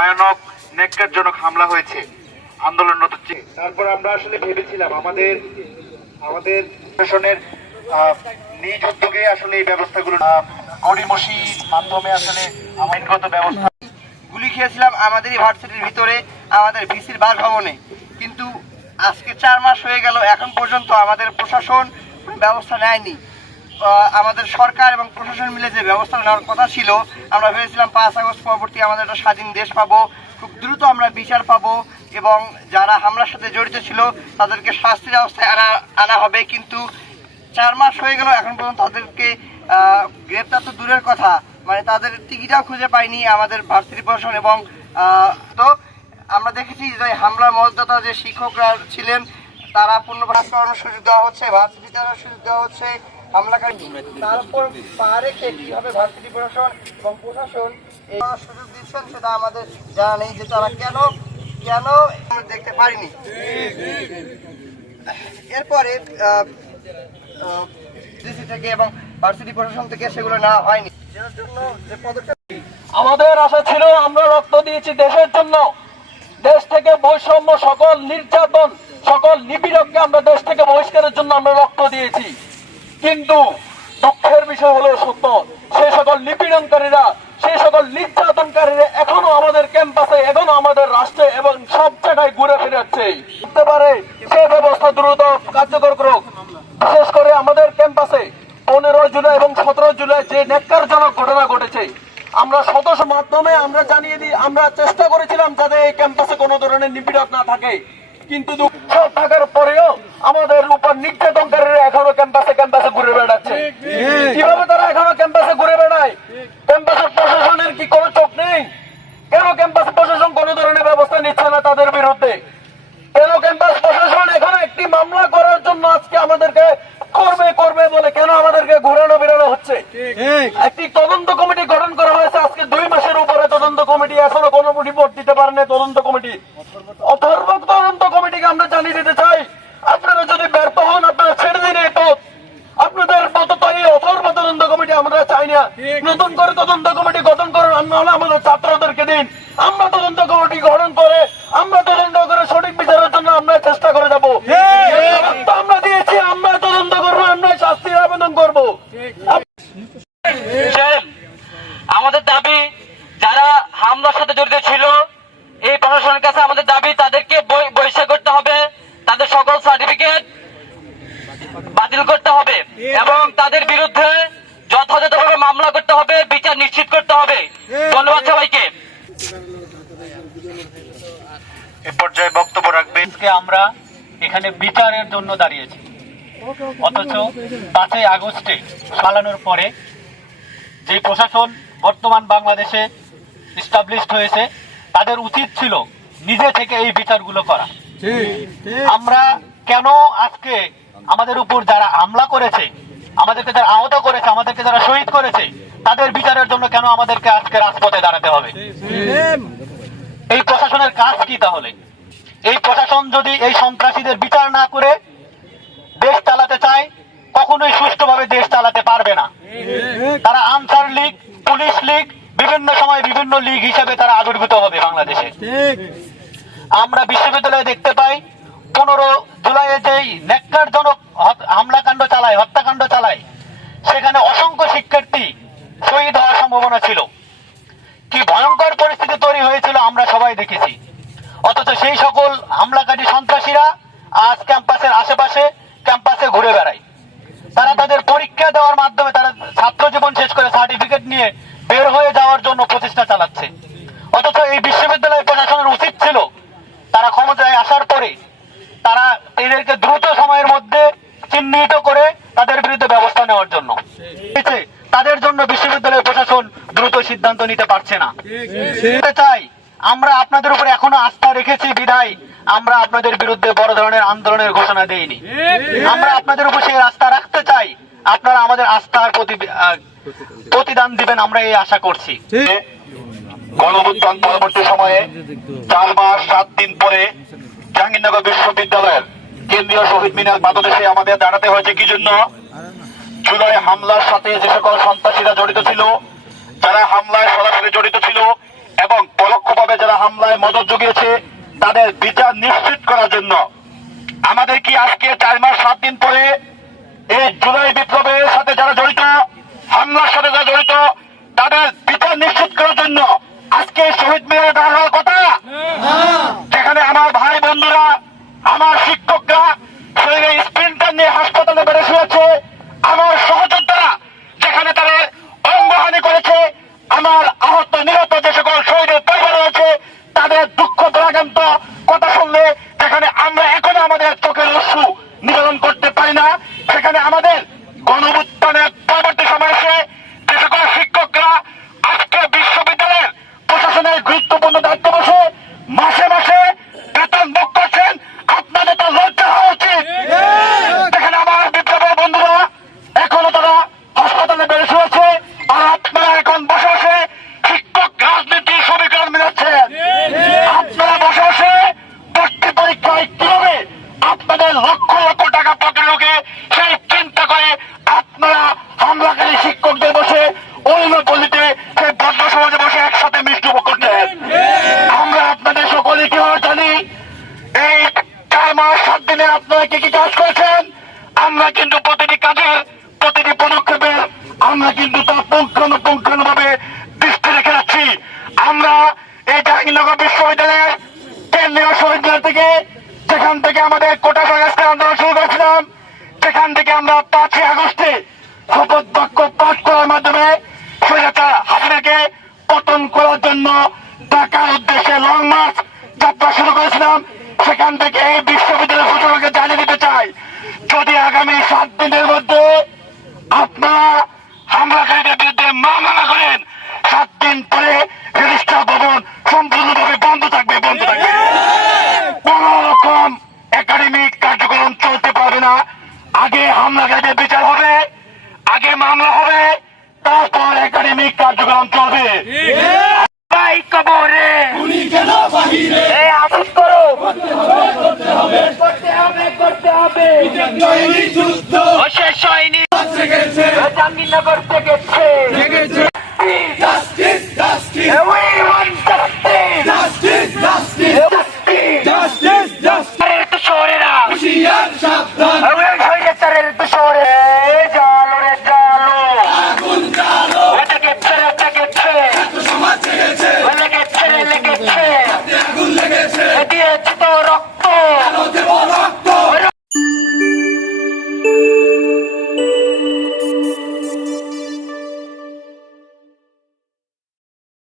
ভয়ানক নেককারজনক হামলা হয়েছে। আন্দোলনরত তারপর আমরা আসলে ভেবেছিলাম আমাদের আমাদের প্রশাসনের নিজ উদ্যোগে আসলে এই ব্যবস্থাগুলো আহ, গড়িমসি মাধ্যমে আসলে আইনগত ব্যবস্থা গুলি খেয়েছিলাম আমাদের ইউনিভার্সিটির ভিতরে আমাদের ভিসির বাসভবনে কিন্তু আজকে চার মাস হয়ে গেল এখন পর্যন্ত আমাদের প্রশাসন ব্যবস্থা নেয়নি। আমাদের সরকার এবং প্রশাসন মিলে যে ব্যবস্থা নেওয়ার কথা ছিল, আমরা ভেবেছিলাম পাঁচ আগস্ট পরবর্তী আমাদের একটা স্বাধীন দেশ পাবো। খুব দ্রুত আমরা বিচার পাবো এবং যারা হামলার সাথে জড়িত ছিল, তাদেরকে শাস্তির অবস্থায় আনা আনা হবে। কিন্তু চার মাস হয়ে গেল, এখন পর্যন্ত তাদেরকে গ্রেপ্তার তো দূরের কথা মানে তাদের টিকিটাও খুঁজে পাইনি আমাদের ভার্সিটি প্রশাসন এবং তো আমরা দেখেছি যে হামলার মর্যাদা যে শিক্ষকরা ছিলেন, তারা পূর্ণবাস করানোর সুযোগ দেওয়া হচ্ছে ভার্সিটিতে আসার সুযোগ দেওয়া হচ্ছে হামলাকারী। তারপর পা রেখে কীভাবে ভার্সিটি প্রশাসন এবং প্রশাসন এই সুযোগ দিচ্ছেন সেটা আমাদের জানা নেই যে তারা কেন কেন আমরা দেখতে পারিনি। এরপরে ডিসি থেকে এবং ভার্সিটি প্রশাসন থেকে সেগুলো নেওয়া হয়নি। জন্য যে পদক্ষেপ আমাদের আশা ছিল আমরা রক্ত দিয়েছি দেশের জন্য। দেশ থেকে বৈষম্য সকল নির্যাতন সকল নিপীড়ককে আমরা দেশ থেকে বহিষ্কারের জন্য আমরা রক্ত দিয়েছি। কিন্তু দুঃখের বিষয় হলো সত্য সেই সকল নিপীড়নকারীরা সেই সকল নির্যাতনকারীরা এখনও আমাদের ক্যাম্পাসে, এখনও আমাদের রাষ্ট্রে এবং সব জায়গায় ঘুরে ফিরাচ্ছে হতে পারে সে ব্যবস্থা দ্রুত কার্যকর করুক। বিশেষ করে আমাদের ক্যাম্পাসে পনেরো জুলাই এবং সতেরো জুলাই যে নেককারজনক ঘটনা ঘটেছে, আমরা সদস্য মাধ্যমে আমরা জানিয়ে দিই, আমরা চেষ্টা করেছিলাম যাতে এই ক্যাম্পাসে কোনো ধরনের নিপীড়ক না থাকে। কিন্তু থাকার পরেও আমাদের উপর নির্যাতনকারীরা এখনও ক্যাম্পাসে ক্যাম্পাসে ঘুরে বেড়াচ্ছে। কীভাবে তারা এখনও ক্যাম্পাসে ঘুরে বেড়ায়? ক্যাম্পাসের প্রশাসনের কি কোনো চোখ নেই? কেন ক্যাম্পাস প্রশাসন কোনো ধরনের ব্যবস্থা নিচ্ছে না তাদের বিরুদ্ধে? কেন ক্যাম্পাস প্রশাসন এখানে একটি মামলা করার জন্য আজকে আমাদেরকে করবে করবে বলে কেন আমাদেরকে ঘুরানো, বেরানো হচ্ছে? একটি তদন্ত কমিটি গঠন করা হয়েছে আজকে দুই মাসের উপরে। তদন্ত কমিটি এখনও কোনো রিপোর্ট দিতে পারেনি। তদন্ত কমিটি অথর্ব তদন্ত কমিটিকে আমরা জানিয়ে দিতে চাই আপনারা যদি ব্যর্থ হন আপনারা ছেড়ে দিন এই পথ আপনাদের মতো তো এই অথর্ব তদন্ত কমিটি আমরা চাই না নতুন করে তদন্ত কমিটি গঠন করুন আর নাহলে আমাদের ছাত্রদেরকে দিন। আমরা তদন্ত কমিটি গঠন করে আমরা তদন্ত করে সঠিক বিচারের জন্য আমরা চেষ্টা করে যাব। আমরা দিয়েছি আমরা তদন্ত করব আমরা শাস্তির আবেদন করব। আমাদের দাবি যারা হামলার সাথে জড়িত ছিল এই প্রশাসনের কাছে আমাদের দাবি তাদেরকে বই- বহিষ্কার করতে হবে। তাদের সকল সার্টিফিকেট বাতিল করতে হবে। এবং তাদের বিরুদ্ধে যথাযথভাবে মামলা করতে হবে বিচার নিশ্চিত করতে পর্যায়ে বক্তব্য রাখবেন। আজকে আমরা এখানে বিচারের জন্য দাঁড়িয়েছি। অথচ পাঁচই আগস্টে পালানোর পরে যে প্রশাসন বর্তমান বাংলাদেশে স্টাবলিশড হয়েছে, তাদের উচিত ছিল নিজে থেকে এই বিচারগুলো করা। আমরা কেন আজকে আমাদের উপর যারা হামলা করেছে, আমাদেরকে যারা আহত করেছে, আমাদেরকে যারা শহীদ করেছে, তাদের বিচারের জন্য কেন আমাদেরকে আজকে রাজপথে দাঁড়াতে হবে? এই প্রশাসনের কাজ কি তাহলে? এই প্রশাসন যদি এই সন্ত্রাসীদের বিচার না করে দেশ চালাতে চায়, কখনোই সুষ্ঠুভাবে দেশ চালাতে পারবে না। তারা আনসার লীগ, পুলিশ লীগ, বিভিন্ন সময় বিভিন্ন লীগ হিসেবে তারা আবির্ভূত হবে বাংলাদেশে। আমরা বিশ্ববিদ্যালয়ে দেখতে পাই, পনেরো জুলাইয়ে যেই নেককারজনক হামলাকাণ্ড চালায়, হত্যাকাণ্ড চালায়, সেখানে অসংখ্য শিক্ষার্থী শহীদ হওয়ার সম্ভাবনা ছিল। কি ভয়ঙ্কর পরিস্থিতি তৈরি হয়েছিল আমরা সবাই দেখেছি। অথচ সেই সকল হামলাকারী সন্ত্রাসীরা আজ ক্যাম্পাসের আশেপাশে ক্যাম্পাসে ঘুরে বেড়ায়। তারা তাদের পরীক্ষা দেওয়ার মাধ্যমে তারা ছাত্র জীবন শেষ করে সার্টিফিকেট নিয়ে বের হয়ে যাওয়ার জন্য প্রচেষ্টা চালাচ্ছে। অথচ এই বিশ্ববিদ্যালয় প্রশাসনের উচিত ছিল তারা ক্ষমতায় আসার পরে তারা এদেরকে দ্রুত সময়ের মধ্যে চিহ্নিত করে তাদের বিরুদ্ধে ব্যবস্থা নেওয়ার জন্য। তাদের জন্য বিশ্ববিদ্যালয় প্রশাসন দ্রুত সিদ্ধান্ত নিতে পারছে না। চাই আমরা আপনাদের উপর এখনও আস্থা রেখেছি বিধায় আমরা আপনাদের বিরুদ্ধে বড় ধরনের আন্দোলনের ঘোষণা দেইনি। আমরা আপনাদের উপর সেই আস্থা রাখতে চাই। আপনারা আমাদের আস্থার প্রতি প্রতিদান দিবেন, আমরা এই আশা করছি। পরবর্তী সময়ে চার মাস সাত দিন পরে জাহাঙ্গীরনগর বিশ্ববিদ্যালয়ের কেন্দ্রীয় শহীদ মিনার আমাদের দাঁড়াতে হয়েছে। কি জন্য? জুলাই হামলার সাথে যে সকল সন্ত্রাসীরা জড়িত ছিল যারা হামলায় সরাসরি জড়িত ছিল। যারা হামলায় মদত জুগিয়েছে, তাদের বিচার নিশ্চিত করার জন্য। আমাদের কি আজকে চার মাস, সাত দিন পরে এই জুলাই বিপ্লবের সাথে যারা জড়িত, হামলার সাথে যারা জড়িত, তাদের বিচার নিশ্চিত করার জন্য আজকে শহীদ মিনারে দাঁড়ানোর কথা যেখানে আমার ভাই বন্ধুরা আমার শিক্ষকরা শরীরে স্প্রিন্টার নিয়ে হাসপাতালে বেড়ে শুয়েছে আমার সহযোদ্ধারা যেখানে তারা অঙ্গহানি করেছে আমার আহত নিহত যে সকল শহীদের পরিবার রয়েছে তাদের দুঃখ দরাকান্ত কথা শুনলে যেখানে আমরা এখনও আমাদের চোখের অশ্রু নিবেদন করতে পারি না সেখানে আমাদের গণভুত্থানের পরবর্তী সময় এসে যে সকল শিক্ষকরা আজকে বিশ্ববিদ্যালয়ের প্রশাসনের গুরুত্বপূর্ণ দায়িত্ব কাজ করেছেন, আমরা কিন্তু প্রতিটি কাজের প্রতিটি পদক্ষেপে আমরা কিন্তু তা পুঙ্খানুপুঙ্খানু ভাবে দৃষ্টি রেখে যাচ্ছি। আমরা এই জাহাঙ্গীরনগর বিশ্ববিদ্যালয়ের কেন্দ্রীয় শহীদদের থেকে, যেখান থেকে আমাদের কোটা সংস্কার আন্দোলন শুরু করেছিলাম সেখান থেকে আমরা পাঁচই আগস্টে শপথ বাক্য পাঠ করার মাধ্যমে স্বৈরাচার হাসিনাকে পতন করার জন্য ঢাকার উদ্দেশ্যে লং মার্চ যাত্রা শুরু করেছিলাম। সেখান থেকে এই বিশ্ববিদ্যালয় ঘটনাকে জানিয়ে দিতে চাই। যদি আগামী সাত দিনের মধ্যে আপনারা হামলাকারীদের বিরুদ্ধে মামলা করেন সাত দিন পরে রেজিস্ট্রার ভবন সম্পূর্ণভাবে বন্ধ থাকবে বন্ধ থাকবে। কোন রকম একাডেমিক কার্যক্রম চলতে পারবে না। আগে হামলাকারীদের বিচার হবে আগে মামলা হবে তারপর একাডেমিক কার্যক্রম চলবে। ভাই কবরে। এ আফিস করো করতে হবে করতে হয়নি জাহাঙ্গীরনগর